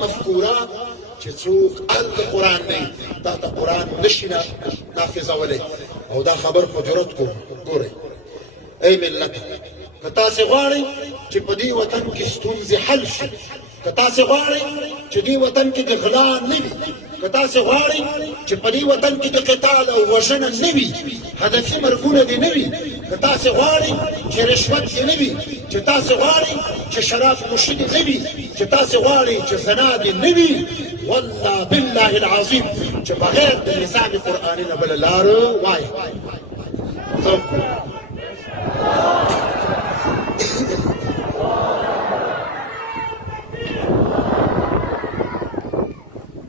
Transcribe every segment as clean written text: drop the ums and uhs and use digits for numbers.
مفکوره چې څوک ال د قرآن نه دا ته قرآن نشي نافظولی او دا خبر خو جرأت کوم. ګورئ ای ملت، که تاسې غواړئ چې په دې وطن کې ستونزې حل شي، که تاسې غواړئ چې دې وطن کې د غلا نه وي، که تاسې غواړئ چې په دې وطن کې د قتال او وژنه نه وي، هدفي مرګونه دې نه وي، که تاسې غواړئ چې رشوت دې نه وي، چې تاسې غواړئ چې شراب نوشي دې نه وي، چې تاسې غواړئ چې زنا دې نه وي، والله بالله العظیم چې بغیر د نظام قرآني نه بله لاره وایي.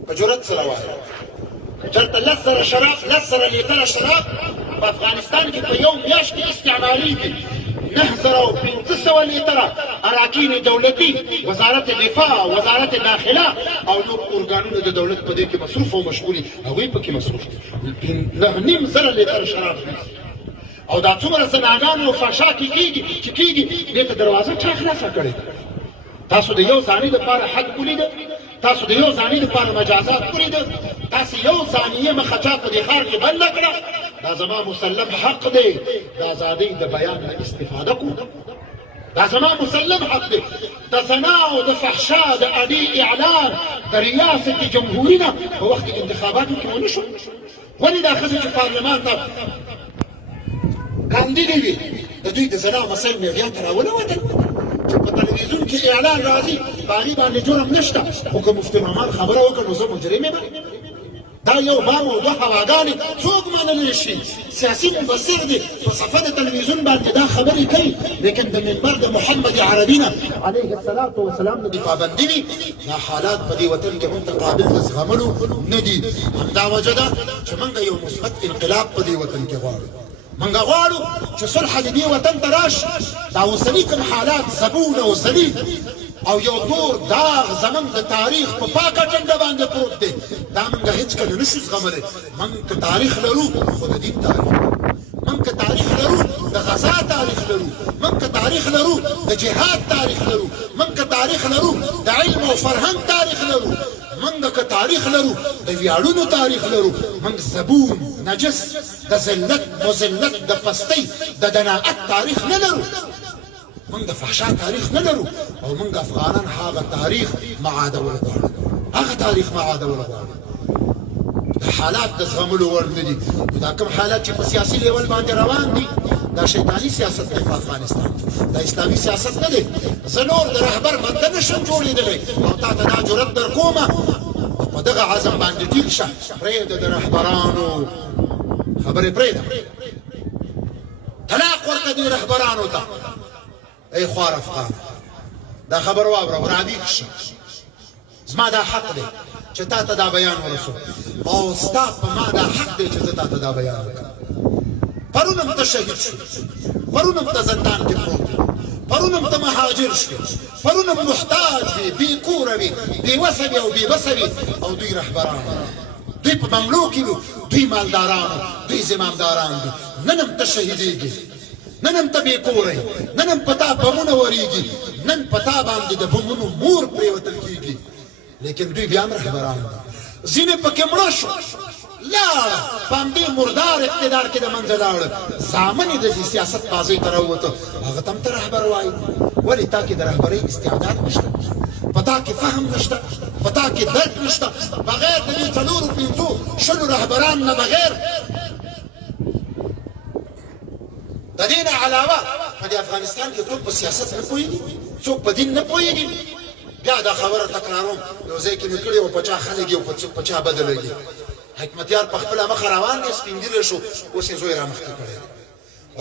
په جرأت سره وایي چېرته 10 شراب 10 لیتره شراب په افغانستان کې په یو میاشت کې استعمالیږي، 9500 لیتره اراکین دولتي، وزارت دفاع، وزارت داخله او نور ارګانونه د دولت په دې کې مصروف او مشغولي، هغوی پکې مصروف دي. 9,500 لیتره شراب او دا څومره زناګانو او فحشا کېږي چې کېږي، دې ته دروازه چا خلاصه کړې؟ تاسو د یو زاني دپاره حد ولیده، تاسو د یو زاني دپاره مجازات ولیده، تاسو یو زانیه مخه چا په دې ښار کې بنده کړه. دا زما مسلم حق دی د ازادۍ د بیان نه استفاده کړو، دا زما مسلم حق دی. د زنا او د فحشا د عادي اعلان د ریاست جمهوري نه په وخت انتخاباتو کې ونه شو. ولې دا ښځې چې پارلمان ته کاندیدې وي د دوی د زنا مسایل میډیا ته راولوتل چې په تلویزیون کې اعلان راځي، په هغې باندې جرم نشته، خو که مفتي نعمان خبره وکړه نو زه مجرم یم. دا یو بام او دوه هواګانې څوک منلی شي؟ سیاسي مبصر دی په صفحه د تلویزیون باندې دا خبرې کوي، لیکن د منبر د محمد عربي نه علیه الصلاة والسلام نه دې پابندي وي. دا حالات په دې وطن کې موږ ته قابل د زغملو نه دي. همدا وجه ده چې موږ یو مثبت انقلاب په دې وطن کې غواړو. موږ غواړو چې صلح د دې وطن ته راشي، دا اوسني کوم حالات زبون او ذلیل او یو تور داغ زمونږ د تاریخ په پاکه ډنډه باندې پروت دی، دا موږ هېڅکله نشو زغملی. موږ که تاریخ لرو خو د دین تاریخ لرو، موږ که تاریخ لرو د غزا تاریخ لرو، موږ که تاریخ لرو د جهاد تاریخ لرو، موږ که تاریخ لرو د علم او فرهنګ تاریخ لرو، موږ که تاریخ لرو د ویاړونو تاریخ لرو. موږ زبون، نجس، د ذلت، مذلت، د پستۍ، د دناعت تاریخ نه لرو، موږ د فحشا تاریخ نه لرو، او موږ افغانان هغه تاریخ معادول غواړو، هغه تاریخ معادول غواړو. د حالات د زغملو وړ نه دي. دا کوم حالات چې په سیاسي لیول باندې روان دي دا شیطاني سیاست دی په افغانستان، دا اسلامي سیاست نه دی. زه نور د رهبر بنده نشم جوړېدلی او تا ته دا جرأت در کومه په دغه عزم باندې ټینګ شه. پرېږده د رهبرانو خبرې پرېږده، طلاق ورکړه دې رهبرانو ته. ای خوار افغان، دا خبر واوره ورادیږ شه. زما دا حق دی چې تا ته دا بیان ورسو، او ستا په ما دا حق دی چې زه تا ته دا بیان وکړم. پرون هم ته شهید شو، پرون هم ته زندان کې پروت، پرون هم ته مهاجر شوې، پرون هم محتاج وي، بې کوره وي، بې وسه وي او بې بسه وي، او دوی رهبران دوی په بنګلو کې وي، دوی مالداران دوی زمامداران دي. نن هم ته شهیدېږي، نن هم ته بې کوره یې، نن هم په تا بمونه ورېږي، نن په تا باندې د بمونو مور پرېوتل کېږي، لیکن دوی بیا هم رهبران دي. ځینې پکې مړه شو، لاړه په همدې مردار اقتدار کې د منځه لاړه، زامن یې د سیاست بازۍ ته راووته، هغه ته هم ته رهبر وایي. ولې تا کې د رهبرۍ استعداد نشته، په تا کې فهم نشته، په تا کې درک نشته. بغیر د دې 4-5-6 رهبران نه بغیر د دې نه علاوه په دې افغانستان کې څوک په سیاست نه پوهېږي، څوک په دین نه پوهېږي. بیا دا خبره تکراروم، یو ځای کې مې کړې وه په چا ښه لګي او په چا بده لګي. حکمتیار په خپله مخه روان دی، سپین ږیری شو، اوس یې زوی رامخکې کړی دی.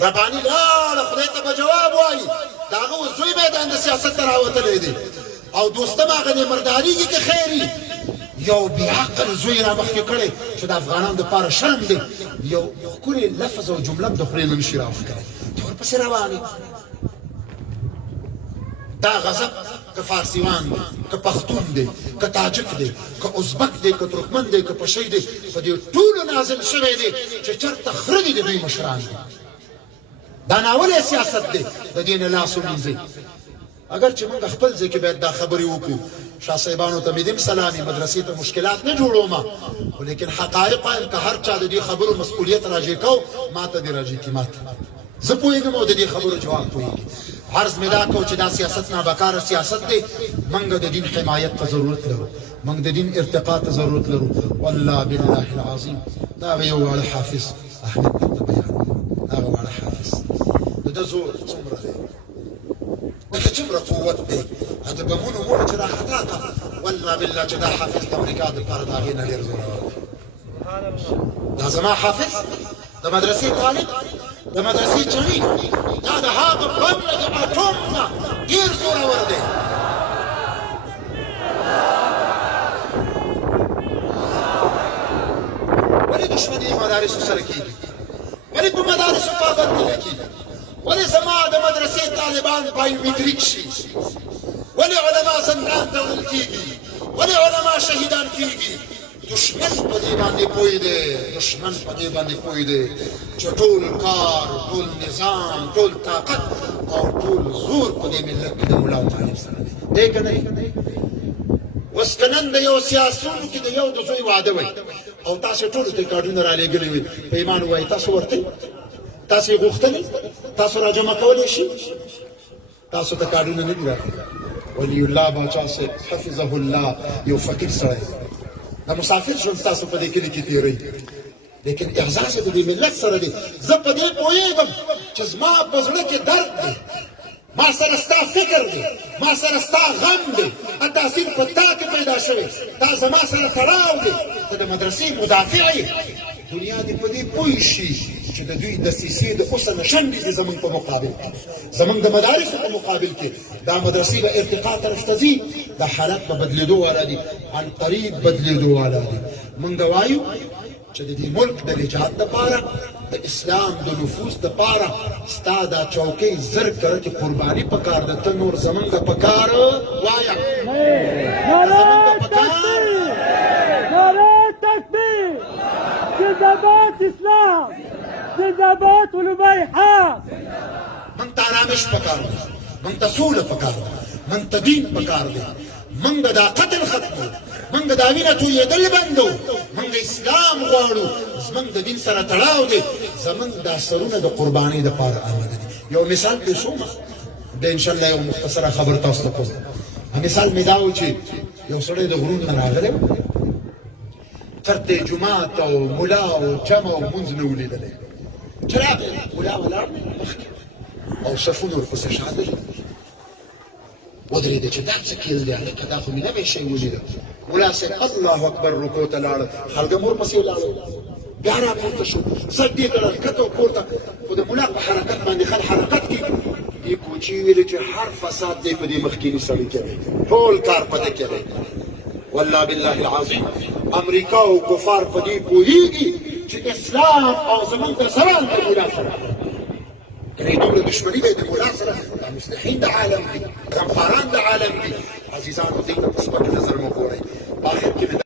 رباني لاړه، خدای ته به جواب وایي. د هغه اوس زوی میدان د سیاست ته راوتلی دی، او دوستم هغه دی مردارېږي که خیر وي. یو بېعقل زوی رامخکې کړی چې د افغانانو دپاره شرم دی، یو ښکلې لفظ او جمله هم د خولې نه نشي راوښکلی، ته ورپسې روان یې. دا غضب که فارسیوان دی، که پښتون دی، که تاجک دی، که ازبک دی، که ترکمن دی، که پشی دی، په دې ټولو نازل شوی دی چې چېرته خره دي د دوی مشران دي. دا ناولی سیاست دی، د دې نه لاس ومینځئ. اگر چې موږ خپل ځای کې باید دا خبرې وکړو شاه صاحبانو ته مې دې سلامي مدرسې ته مشکلات نه جوړوم ولیکن حقایق وایم که هر چا د دې خبرو مسؤلیت راجع کو ما ته دې راجع کی ماته زه پوهېږم او د دې خبرو جواب پوهېږي عرض مې دا کو چې دا سیاست نابکاره سیاست دی موږ د دین حمایت ته ضرورت لرو موږ د دین ارتقا ته ضرورت لرو والله بالله العظیم دا هغه یو واړه حافظ احمد درته بیانوم هغه واړه حافظ د ده زور څومره دی دغه څومره قوت دی د بمونو موړه چې راخطا کړه والله بالله چې دا حافظ د امریکا دپاره د هغې نه ډېر زورور دی دا زما حافظ د مدرسې طالب د مدرسې چڼي دا د هغه بم نه د اټوم نه ډېر زورور دی ولې دښمني مدارسو سره کېږي ولې په مدارسو پابندي نه کېږي ولې زما د مدرسې طالبان بایومیټریک شي ولې علما زندان ته وړل کېږي ولې علما شهیدان کېږي دشمن په دې باندې پوه دی دشمن په دې باندې پوه دی چې ټول کار ټول نظام ټول طاقت او ټول زور په دې ملت کې د ملا او طالب سره دی که نه اوس که نن د یو سیاسونو کې د یو د زوی واده وی او تاسو ټولو ته کارډونه رالیږلي وي په ایمان ووایي تاسو ورته تاسو یې غوښتلي تاسو راجمع کولی شي تاسو ته کارډونه نه دي راغلي ولی الله باچا صاحب حفظه الله یو فقیر سړی د مسافر ژوند تاسو په دې کلي کې تېروئ لیکن احساس یې د دې ملت سره دی زه په دې پوهېږم چې زما په زړه کې درد دی ما سره ستا فکر دی ما سره ستا غم دی تاثیر په تا کې پیدا شوی دا زما سره تړاو دی ته د مدرسې مدافع یې دنیا دې په دې پوه شي چې د دوی دسیسې د اوسه شنډې دي زموږ په مقابل کې زموږ د مدارسو په مقابل کې دا مدرسې به ارتقا طرف ته ځي دا حالت به بدلېدو والا دي عن قریب بدلېدو والا دي موږ وایو چې د دې ملک د نجات دپاره د اسلام د نفوذ دپاره ستا دا چوکۍ زر کړه چې قرباني پکار ده ته نور زموږ په کار وایه زموږ په کار تکبیر زنده‌باد اسلام زنده‌باد علمای حق من ته آرامش پکار ده من ته سوله پکار ده من ته دین پکار ده من دا قتل ختمو من دا وینه تویېدل بندو من اسلام غواړو زموږ د دین سره تړاو دی زموږ دا سرونه د قربانۍ دپاره آماده دي یو مثال پرې شوم د انشاءالله یو مختصره خبر تاسو ته کوم مثال مې دا و چې یو سړی د غرونو نه راغلی چرته جومات او ملا او جمع او مونځ نه ولیدلی چې راغی ملا ولاړ مخکې او صفونه ورپسې شاته ودرېده چې دا څه کیل دی هلکه دا خو مې نوی شی ولیده ملا صاحب الله اکبر رکوع ته لاړه خلک هم ورپسې ولاړل بیا راپورته شو سجدې ته راښکته او پورته خو د ملا په حرکت باندې خل حرکت کوي دې کوچي ویلې چې هر فساد دی په دې مخکیني سړي کې دی ټول کار په ده کې دی والله بالله العظیم امریکا او کفار په دې پوهېږي چې اسلام او زموږ د زوال د ملا سره کنه دومره دشمني به د ملا سره دا مستحیل د عالم دي غمخواران د عالم دي عزیزانو دې ته په سپک نظر مه ګورئ په آخر کې